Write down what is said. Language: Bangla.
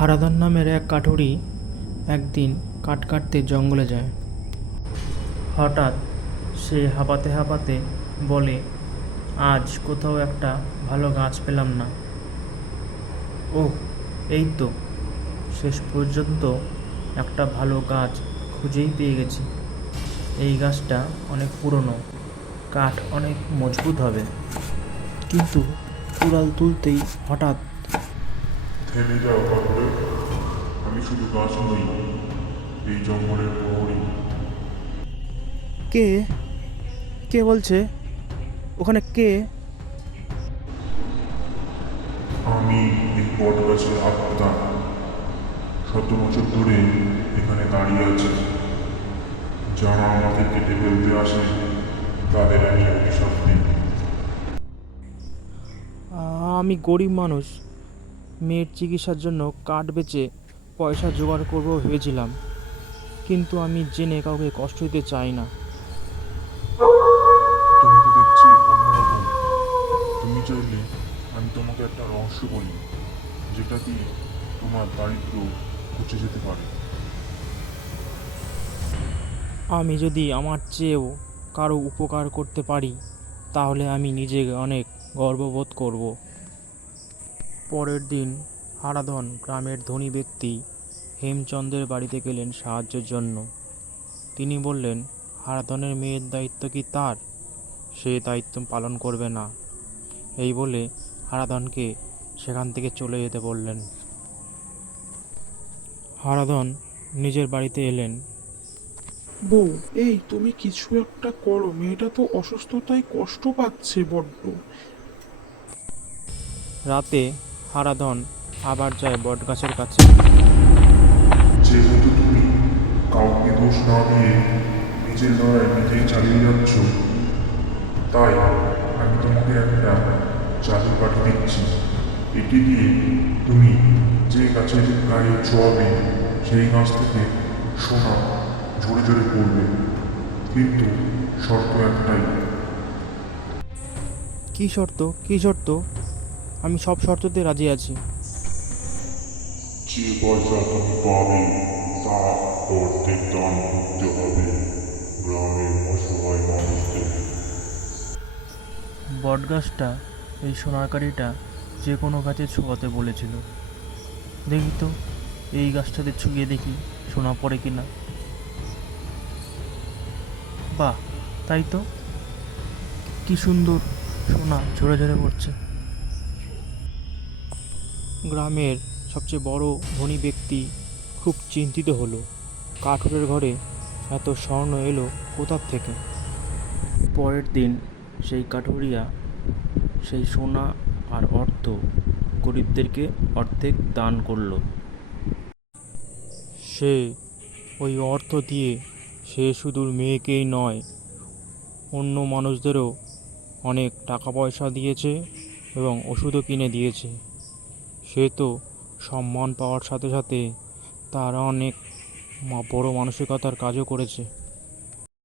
হারাধন নামের এক কাঠুরি একদিন কাঠ কাটতে জঙ্গলে যায়। হঠাৎ সে হাঁপাতে হাঁপাতে বলে, আজ কোথাও একটা ভালো গাছ পেলাম না। ওহ, এই তো শেষ পর্যন্ত একটা ভালো গাছ খুঁজেই পেয়ে গেছি। এই গাছটা অনেক পুরনো, কাঠ অনেক মজবুত হবে। কিন্তু কুড়াল তুলতেই হঠাৎ থেমে যাও কাকুরে, আমি শুধু গাছ নই, এই জঙ্গলের প্রহরী। কে কে বলছে? ওখানে কে? আমি এই বট গাছের আত্মা, শত বছর ধরে এখানে দাঁড়িয়ে আছে। যারা আমাকে কেটে ফেলতে আসে তাদের আমি অভিশাপ দিই। আমি গরিব মানুষ, মেয়ের চিকিৎসার জন্য কাঠ বেচে পয়সা জোগাড় করবো ভেবেছিলাম, কিন্তু আমি জেনে কাউকে কষ্ট দিতে চাই না। তুমি তো দেখছি অন্যরকম। তুমি চাইলে আমি তোমাকে একটা রহস্য বলি, যেটা দিয়ে তোমার দারিদ্র ঘুচে যেতে পারে। আমি যদি আমার চেয়েও কারো উপকার করতে পারি, তাহলে আমি নিজেকে অনেক গর্ববোধ করব। পরের দিন হারাধন গ্রামের ধনী ব্যক্তি হেমচন্দ্রের বাড়িতে গেলেন সাহায্যের জন্য। তিনি বললেন, হারাধনের মেয়ের দায়িত্ব কি তার? সে দায়িত্ব পালন করবে না। এই বলে হারাধনকে সেখান থেকে চলে যেতে বললেন। হারাধন নিজের বাড়িতে এলেন। বউ, এই তুমি কিছু একটা করো, মেয়েটা তো অসুস্থতায় কষ্ট পাচ্ছে বড্ড। রাতে হারাধন আবার যায় বটগাছের কাছে। যেহেতু তুমি কাউকে দোষ না দিয়ে নিজের লড়াই নিজেই চালিয়ে যাচ্ছ, তাই আমি তোমাকে একটা জাদুর কাঠি দিচ্ছি। এটি দিয়ে তুমি যে গাছের গায়ে ছোঁয়াবে সেই গাছ থেকে সোনা ঝরে ঝরে পড়বে, কিন্তু শর্ত একটাই। কি শর্ত? কি শর্ত? আমি সব শর্ততে রাজি আছি। যে পয়সা তুমি পাবে তা অর্ধেক দান করতে হবে গ্রামের অসহায় মানুষদের। বটগাছটা এই সোনার কাঠিটা যে কোনো গাছে ছোঁয়াতে বলেছিল। দেখি তো এই গাছটাতে ছুঁয়ে দেখি সোনা পড়ে কিনা। বাহ, তাই তো, কি সুন্দর সোনা ঝরে ঝরে পড়ছে। গ্রামের সবচেয়ে বড় ধনী ব্যক্তি খুব চিন্তিত হলো, কাঠুরের ঘরে এত স্বর্ণ এলো কোথার থেকে। পরের দিন সেই কাঠুরিয়া সেই সোনা আর অর্থ গরিবদেরকে অর্ধেক দান করলো। সে ওই অর্থ দিয়ে সে শুধু মেয়েকেই নয়, অন্য মানুষদেরও অনেক টাকা পয়সা দিয়েছে এবং ওষুধও কিনে দিয়েছে। সে তো সম্মান পাওয়ার সাথে সাথে তার অনেক বড় মানসিকতার কাজও করেছে।